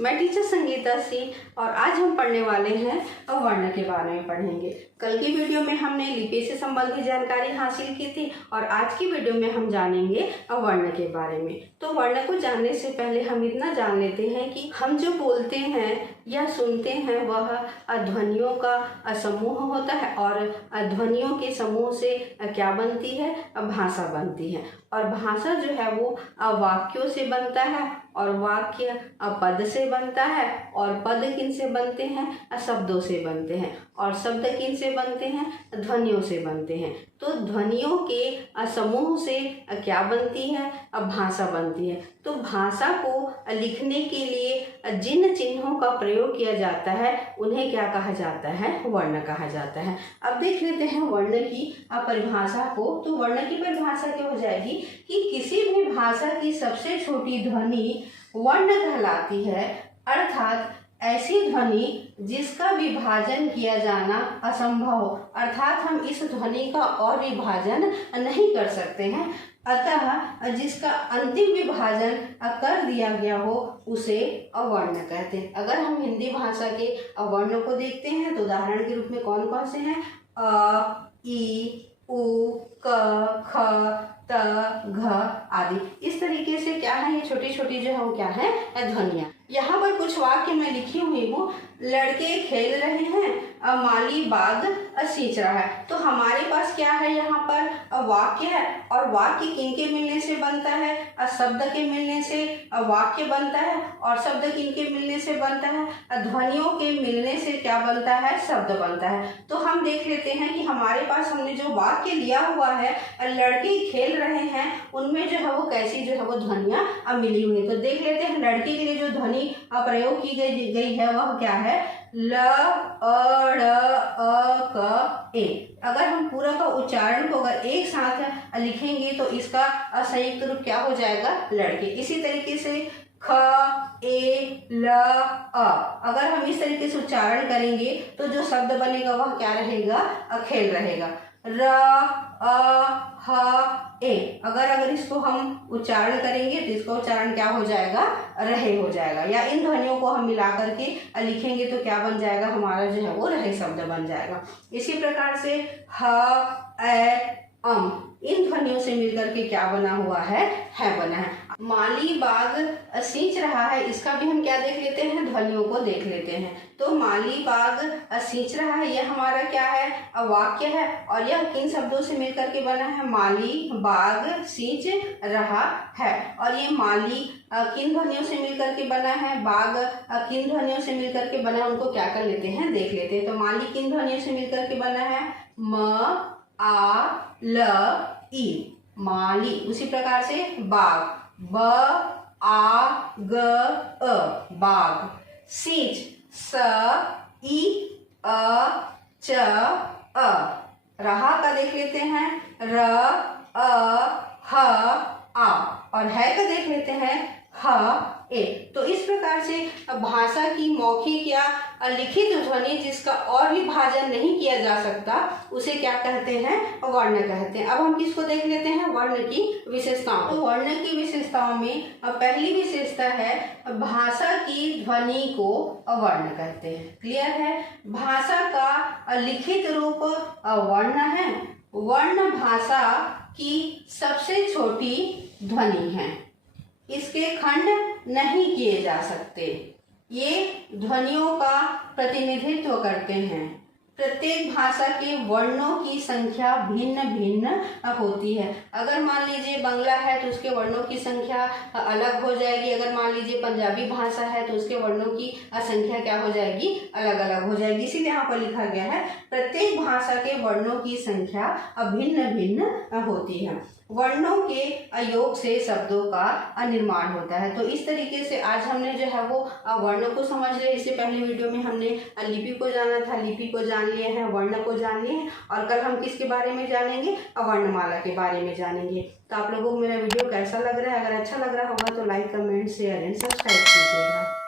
मैं टीचर संगीता सिंह और आज हम पढ़ने वाले हैं वर्ण के बारे में पढ़ेंगे। कल की वीडियो में हमने लिपि से संबंधित जानकारी हासिल की थी और आज की वीडियो में हम जानेंगे वर्ण के बारे में। तो वर्ण को जानने से पहले हम इतना जान लेते हैं कि हम जो बोलते हैं या सुनते हैं वह ध्वनियों का समूह होता है और ध्वनियों के समूह से क्या बनती है, भाषा बनती है। और भाषा जो है वो वाक्यों से बनता है और वाक्य पद से बनता है और पद किन से बनते हैं, शब्दों से बनते हैं और शब्द किन से बनते हैं, ध्वनियों से बनते हैं। तो ध्वनियों के समूह से क्या बनती है, भाषा बनती है। तो भाषा को लिखने के लिए जिन चिन्हों का प्रयोग किया जाता है उन्हें क्या कहा जाता है, वर्ण कहा जाता है। अब देख लेते हैं वर्ण की परिभाषा को। तो वर्ण की परिभाषा क्या हो जाएगी कि किसी भी भाषा की सबसे छोटी ध्वनि वर्ण कहलाती है, अर्थात ऐसी ध्वनि जिसका विभाजन किया जाना असंभव हो, अर्थात हम इस ध्वनि का और विभाजन नहीं कर सकते हैं, अतः जिसका अंतिम विभाजन कर दिया गया हो उसे अवर्ण कहते हैं। अगर हम हिंदी भाषा के अवर्णों को देखते हैं तो उदाहरण के रूप में कौन कौन से हैं, अ, ई, उ, क, ख, त, घ आदि। इस तरीके से क्या है, ये छोटी छोटी जो है वो क्या है, ध्वनियाँ। यहाँ पर कुछ वाक्य मैं लिखी हुई हूँ। लड़के खेल रहे हैं, माली बाग सींच रहा है। तो हमारे पास क्या है, यहाँ पर वाक्य है और वाक्य किनके मिलने से बनता है, शब्द के मिलने से वाक्य बनता है और शब्द किनके मिलने से बनता है, ध्वनियों के मिलने से क्या बनता है, शब्द बनता है। तो हम देख लेते हैं कि हमारे पास हमने जो वाक्य लिया हुआ है लड़के खेल रहे हैं, उनमें जो है वो कैसी जो है वो ध्वनियाँ मिली हुई है। तो देख लेते हैं लड़के के लिए जो ध्वनि प्रयोग की गई है वह क्या है, ल, अ, ड़, अ, क, ए। अगर हम पूरा का उच्चारण को अगर एक साथ लिखेंगे तो इसका संयुक्त रूप क्या हो जाएगा, लड़के। इसी तरीके से ख, ए, ल, अ। अगर हम इस तरीके से उच्चारण करेंगे तो जो शब्द बनेगा वह क्या रहेगा, खेल रहेगा। र, अ, ह, ए। अगर इसको हम उच्चारण करेंगे तो इसका उच्चारण क्या हो जाएगा, रहे हो जाएगा। या इन ध्वनियों को हम मिला करके लिखेंगे तो क्या बन जाएगा, हमारा जो है वो रहे शब्द बन जाएगा। इसी प्रकार से ह, ए, अम, इन ध्वनियों से मिलकर के क्या बना हुआ है बना है। माली बाग सींच रहा है, इसका भी हम क्या देख लेते हैं, ध्वनियों को देख लेते हैं। तो माली बाग सींच रहा है, यह हमारा क्या है, वाक्य है और यह किन शब्दों से मिलकर के बना है, माली बाग सींच रहा है। और ये माली किन ध्वनियों से मिलकर के बना है, बाग किन ध्वनियों से मिलकर के बना है, उनको क्या कर लेते हैं, देख लेते हैं। तो माली किन ध्वनियों से मिलकर के बना है, म, आ, ल, ई, माली। उसी प्रकार से बाग, ब, आ, ग, अ, बाग। सींच, स, ई, अ, च, अ। रहा का देख लेते हैं, र, अ, ह, आ। और है का देख लेते हैं, ह, ए। तो इस प्रकार से भाषा की मौखिक या लिखित ध्वनि जिसका और विभाजन नहीं किया जा सकता उसे क्या कहते हैं, वर्ण कहते हैं। अब हम किसको देख लेते हैं, वर्ण की विशेषताओं। तो वर्ण की विशेषताओं में पहली विशेषता है भाषा की ध्वनि को वर्ण कहते हैं। क्लियर है, भाषा का लिखित रूप वर्ण है। वर्ण भाषा की सबसे छोटी ध्वनि है, इसके खंड नहीं किए जा सकते, ये ध्वनियों का प्रतिनिधित्व करते हैं। प्रत्येक भाषा के वर्णों की संख्या भिन्न भिन्न होती है। अगर मान लीजिए बांग्ला है तो उसके वर्णों की संख्या अलग हो जाएगी, अगर मान लीजिए पंजाबी भाषा है तो उसके वर्णों की संख्या क्या हो जाएगी, अलग अलग हो जाएगी। इसीलिए यहाँ पर लिखा गया है प्रत्येक भाषा के वर्णों की संख्या भिन्न भिन्न होती है। वर्णों के योग से शब्दों का निर्माण होता है। तो इस तरीके से आज हमने जो है वो वर्णों को समझ लिया। इससे पहले वीडियो में हमने लिपि को जाना था, लिपि को जान लिए हैं, वर्ण को जान लिए हैं और कल हम किसके बारे में जानेंगे, वर्णमाला के बारे में जानेंगे। तो आप लोगों को मेरा वीडियो कैसा लग रहा है, अगर अच्छा लग रहा होगा तो like, comment, share and subscribe कीजिएगा।